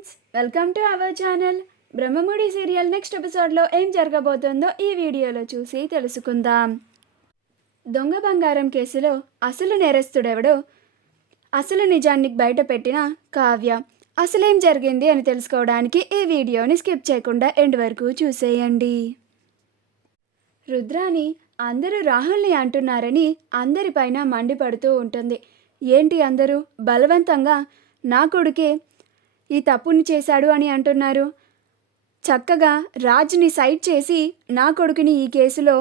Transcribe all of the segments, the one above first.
Friends, welcome to our channel. Brahmamudi serial next ఎపిసోడ్లో ఏం జరగబోతుందో ఈ వీడియోలో చూసి తెలుసుకుందాం. దొంగ బంగారం కేసులో అసలు నేరస్తుడెవడో, అసలు నిజాన్ని బయట పెట్టిన కావ్య, అసలేం జరిగింది అని తెలుసుకోవడానికి ఈ వీడియోని స్కిప్ చేయకుండా ఎండ్ వరకు చూసేయండి. రుద్రాని అందరూ రాహుల్ని అంటున్నారని అందరిపైన మండిపడుతూ ఉంటుంది. ఏంటి అందరూ బలవంతంగా నా కొడుకే ఈ తప్పుని చేశాడు అని అంటున్నారు. చక్కగా రాజ్ని సైడ్ చేసి నా కొడుకుని ఈ కేసులో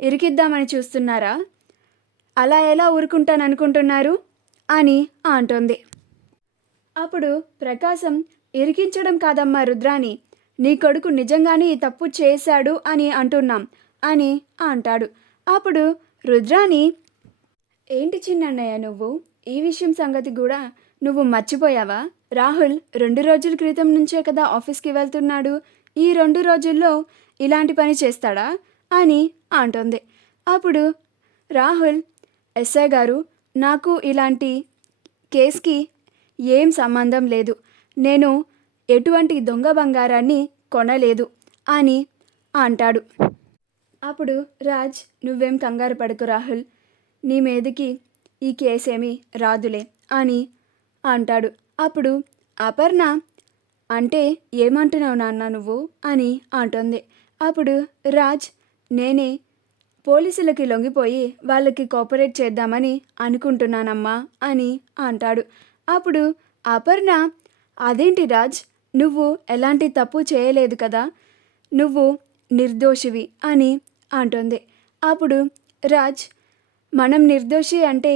ఇరికిద్దామని చూస్తున్నారా? అలా ఎలా ఊరుకుంటాననుకుంటున్నారు అని అంటుంది. అప్పుడు ప్రకాశం, ఇరికించడం కాదమ్మా రుద్రాని, నీ కొడుకు నిజంగానే ఈ తప్పు చేశాడు అని అంటున్నాం అని అంటాడు. అప్పుడు రుద్రాని, ఏంటి చిన్నన్నయ్య నువ్వు, ఈ విషయం సంగతి కూడా నువ్వు మర్చిపోయావా? రాహుల్ 2 రోజుల క్రితం నుంచే కదా ఆఫీస్కి వెళ్తున్నాడు. ఈ 2 రోజుల్లో ఇలాంటి పని చేస్తాడా అని అంటుంది. అప్పుడు రాహుల్, ఎస్ఐ గారు, నాకు ఇలాంటి కేసుకి ఏం సంబంధం లేదు, నేను ఎటువంటి దొంగ బంగారాన్ని కొనలేదు అని అంటాడు. అప్పుడు రాజ్, నువ్వేం కంగారు పడకు రాహుల్, నీ మీదకి ఈ కేసేమీ రాదులే అని అంటాడు. అప్పుడు అపర్ణ, అంటే ఏమంటున్నావు నాన్న నువ్వు అని అంటుంది. అప్పుడు రాజ్, నేనే పోలీసులకి లొంగిపోయి వాళ్ళకి కోఆపరేట్ చేద్దామని అనుకుంటున్నానమ్మా అని అంటాడు. అప్పుడు అపర్ణ, అదేంటి రాజ్, నువ్వు ఎలాంటి తప్పు చేయలేదు కదా, నువ్వు నిర్దోషివి అని అంటుంది. అప్పుడు రాజ్, మనం నిర్దోషి అంటే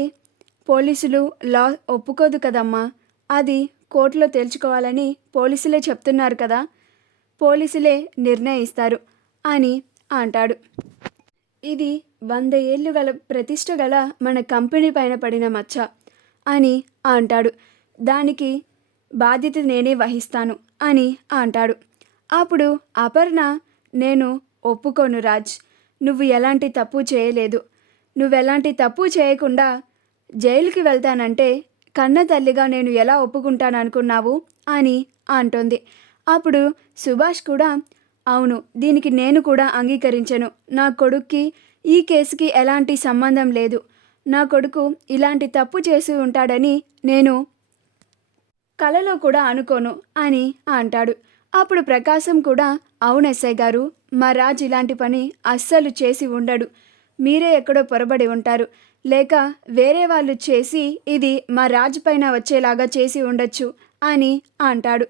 పోలీసులు లా ఒప్పుకోదు కదమ్మా, అది కోర్టులో తేల్చుకోవాలని పోలీసులే చెప్తున్నారు కదా, పోలీసులే నిర్ణయిస్తారు అని అంటాడు. ఇది 100 ఏళ్ళు గల ప్రతిష్ట గల మన కంపెనీ పైన పడిన మచ్చ అని అంటాడు. దానికి బాధ్యత నేనే వహిస్తాను అని అంటాడు. అప్పుడు అపర్ణ, నేను ఒప్పుకోను రాజ్, నువ్వు ఎలాంటి తప్పు చేయలేదు, నువ్వెలాంటి తప్పు చేయకుండా జైలుకి వెళ్తానంటే కన్న తల్లిగా నేను ఎలా ఒప్పుకుంటాననుకున్నావు అని అంటుంది. అప్పుడు సుభాష్ కూడా, అవును, దీనికి నేను కూడా అంగీకరించను, నా కొడుక్కి ఈ కేసుకి ఎలాంటి సంబంధం లేదు, నా కొడుకు ఇలాంటి తప్పు చేసి ఉంటాడని నేను కలలో కూడా అనుకోను అని అంటాడు. అప్పుడు ప్రకాశం కూడా, అవును ఎస్ఐ గారు, మా రాజ్ ఇలాంటి పని అస్సలు చేసి ఉండడు, మీరే ఎక్కడో పొరబడి ఉంటారు, లేక వేరే వాళ్ళు చేసి ఇది మా రాజ్ పైన వచ్చేలాగా చేసి ఉండొచ్చు అని అంటాడు.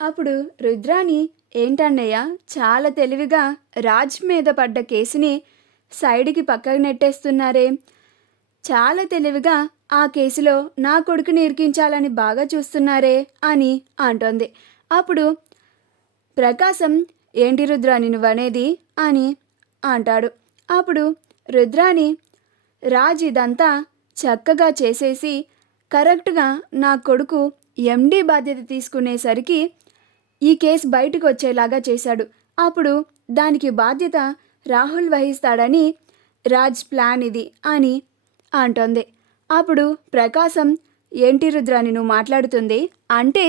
అప్పుడు రుద్రాని, ఏంటన్నయ్య, చాలా తెలివిగా రాజ్ మీద పడ్డ కేసుని సైడ్కి పక్కకు నెట్టేస్తున్నారే, చాలా తెలివిగా ఆ కేసులో నా కొడుకుని ఇరికించాలని బాగా చూస్తున్నారే అని అంటోంది. అప్పుడు ప్రకాశం, ఏంటి రుద్రాని నువ్వనేది అని అంటాడు. అప్పుడు రుద్రాని, రాజ్ ఇదంతా చక్కగా చేసేసి కరెక్ట్గా నా కొడుకు ఎండి బాధ్యత తీసుకునేసరికి ఈ కేసు బయటకు వచ్చేలాగా చేశాడు, అప్పుడు దానికి బాధ్యత రాహుల్ వహిస్తాడని రాజ్ ప్లాన్ ఇది అని అంటోంది. అప్పుడు ప్రకాశం, ఏంటి రుద్రాని నువ్వు మాట్లాడుతుంది, అంటే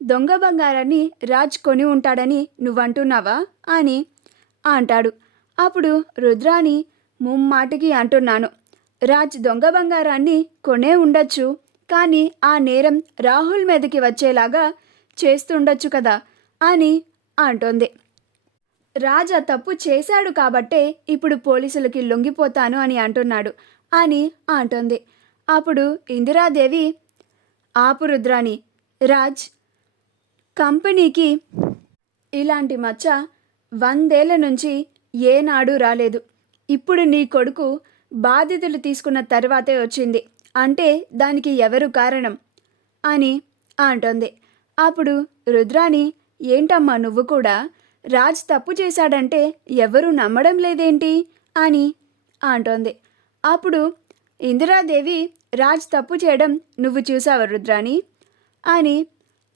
దొంగ బంగారాన్ని రాజ్ కొని ఉంటాడని నువ్వంటున్నావా అని అంటాడు. అప్పుడు రుద్రాని, ముమ్మాటికి అంటున్నాను, రాజ్ దొంగ బంగారాన్ని కొనే ఉండొచ్చు, కానీ ఆ నేరం రాహుల్ మీదకి వచ్చేలాగా చేస్తుండొచ్చు కదా అని అంటోంది. రాజ్ ఆ తప్పు చేశాడు కాబట్టే ఇప్పుడు పోలీసులకి లొంగిపోతాను అని అంటున్నాడు అని అంటోంది. అప్పుడు ఇందిరాదేవి, ఆపు రుద్రాని, రాజ్ కంపెనీకి ఇలాంటి మచ్చ 100 ఏళ్ల నుంచి ఏనాడు రాలేదు, ఇప్పుడు నీ కొడుకు బాధ్యతలు తీసుకున్న తర్వాతే వచ్చింది, అంటే దానికి ఎవరు కారణం అని అంటోంది. అప్పుడు రుద్రాని, ఏంటమ్మా నువ్వు కూడా, రాజ్ తప్పు చేశాడంటే ఎవరు నమ్మడం లేదేంటి అని అంటోంది. అప్పుడు ఇందిరాదేవి, రాజ్ తప్పు చేయడం నువ్వు చూసావా రుద్రాని అని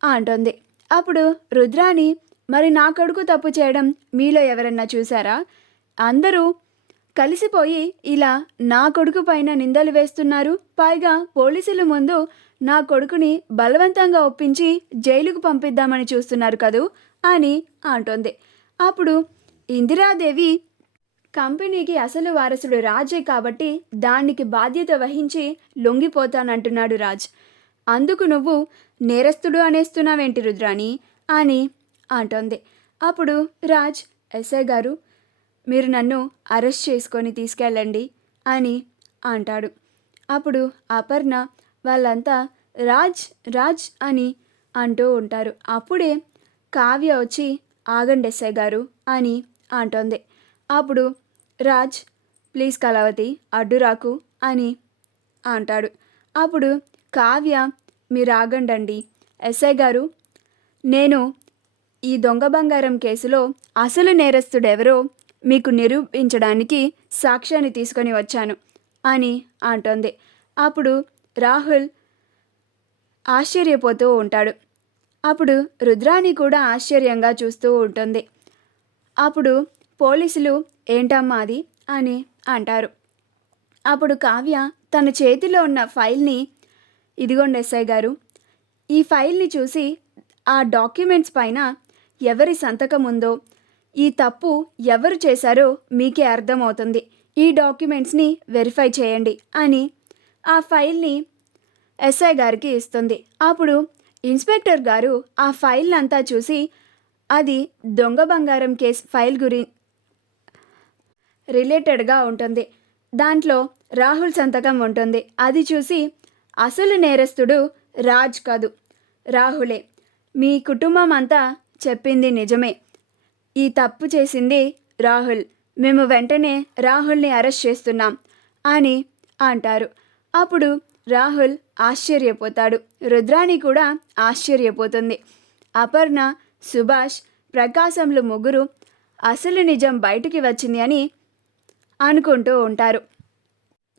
అంటోంది. అప్పుడు రుద్రాని, మరి నా కొడుకు తప్పు చేయడం మీలో ఎవరన్నా చూసారా? అందరూ కలిసిపోయి ఇలా నా కొడుకు పైన నిందలు వేస్తున్నారు, పైగా పోలీసుల ముందు నా కొడుకుని బలవంతంగా ఒప్పించి జైలుకు పంపిద్దామని చూస్తున్నారు కదూ అని అంటోంది. అప్పుడు ఇందిరాదేవి, కంపెనీకి అసలు వారసుడు రాజే కాబట్టి దానికి బాధ్యత వహించి లొంగిపోతానంటున్నాడు రాజ్. అందుకు నువ్వు నేరస్తుడు అనేస్తున్నావేంటి రుద్రాని అని అంటోంది. అప్పుడు రాజ్, ఎస్ఐ గారు మీరు నన్ను అరెస్ట్ చేసుకొని తీసుకెళ్ళండి అని అంటాడు. అప్పుడు అపర్ణ వాళ్ళంతా రాజ్ రాజ్ అని అంటూ ఉంటారు. అప్పుడే కావ్య వచ్చి ఆగండి ఎస్ఐ గారు అని అంటోంది. అప్పుడు రాజ్, ప్లీజ్ కళావతి అడ్డు రాకు అని అంటాడు. అప్పుడు కావ్య, మీరు ఆగండి ఎస్ఐ గారు, నేను ఈ దొంగ బంగారం కేసులో అసలు నేరస్తుడెవరో మీకు నిరూపించడానికి సాక్ష్యాన్ని తీసుకొని వచ్చాను అని అంటోంది. అప్పుడు రాహుల్ ఆశ్చర్యపోతూ ఉంటాడు. అప్పుడు రుద్రాని కూడా ఆశ్చర్యంగా చూస్తూ ఉంటుంది. అప్పుడు పోలీసులు ఏంటమ్మా అది అని అంటారు. అప్పుడు కావ్య తన చేతిలో ఉన్న ఫైల్ని, ఇదిగోండి ఎస్ఐ గారు, ఈ ఫైల్ని చూసి ఆ డాక్యుమెంట్స్ పైన ఎవరి సంతకం ఉందో, ఈ తప్పు ఎవరు చేశారో మీకే అర్థమవుతుంది. ఈ డాక్యుమెంట్స్ని వెరిఫై చేయండి అని ఆ ఫైల్ని ఎస్ఐ గారికి ఇస్తుంది. అప్పుడు ఇన్స్పెక్టర్ గారు ఆ ఫైల్ అంతా చూసి అది దొంగ బంగారం కేసు ఫైల్ రిలేటెడ్గా ఉంటుంది. దాంట్లో రాహుల్ సంతకం ఉంటుంది. అది చూసి అసలు నేరస్తుడు రాజ్ కాదు, రాహులే. మీ కుటుంబం అంతా చెప్పింది నిజమే. ఈ తప్పు చేసింది రాహుల్. మేము వెంటనే రాహుల్ని అరెస్ట్ చేస్తున్నాం అని అంటారు. అప్పుడు రాహుల్ ఆశ్చర్యపోతాడు. రుద్రాని కూడా ఆశ్చర్యపోతుంది. అపర్ణ, సుభాష్, ప్రకాశంలు ముగ్గురు అసలు నిజం బయటికి వచ్చింది అని అనుకుంటూ ఉంటారు.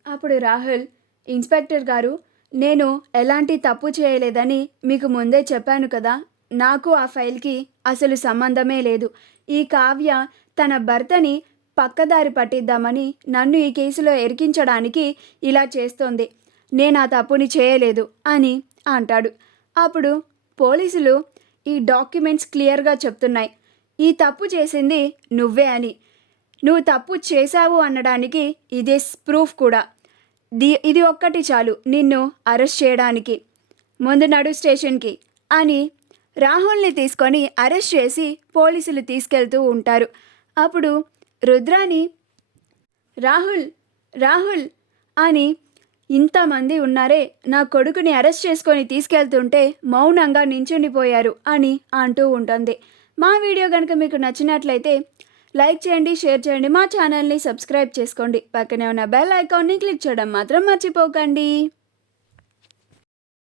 అప్పుడు రాహుల్, ఇన్స్పెక్టర్ గారు, నేను ఎలాంటి తప్పు చేయలేదని మీకు ముందే చెప్పాను కదా, నాకు ఆ ఫైల్కి అసలు సంబంధమే లేదు. ఈ కావ్య తన భర్తని పక్కదారి పట్టిద్దామని నన్ను ఈ కేసులో ఇరికించడానికి ఇలా చేస్తోంది. నేను ఆ తప్పుని చేయలేదు అని అంటాడు. అప్పుడు పోలీసులు, ఈ డాక్యుమెంట్స్ క్లియర్గా చెప్తున్నాయి ఈ తప్పు చేసింది నువ్వే అని. నువ్వు తప్పు చేశావు అనడానికి ఇదే ప్రూఫ్ కూడా. ఇది ఒక్కటి చాలు నిన్ను అరెస్ట్ చేయడానికి. ముందు నడు స్టేషన్కి అని రాహుల్ని తీసుకొని అరెస్ట్ చేసి పోలీసులు తీసుకెళ్తూ ఉంటారు. అప్పుడు రుద్రాని, రాహుల్ రాహుల్ అని, ఇంతమంది ఉన్నారే, నా కొడుకుని అరెస్ట్ చేసుకొని తీసుకెళ్తుంటే మౌనంగా నించుండిపోయారు అని అంటూ ఉంటుంది. మా వీడియో కనుక మీకు నచ్చినట్లయితే లైక్ చేయండి, షేర్ చేయండి, మా ఛానల్ని సబ్స్క్రైబ్ చేసుకోండి. పక్కనే ఉన్న బెల్ ఐకాన్ని క్లిక్ చేయడం మాత్రం మర్చిపోకండి.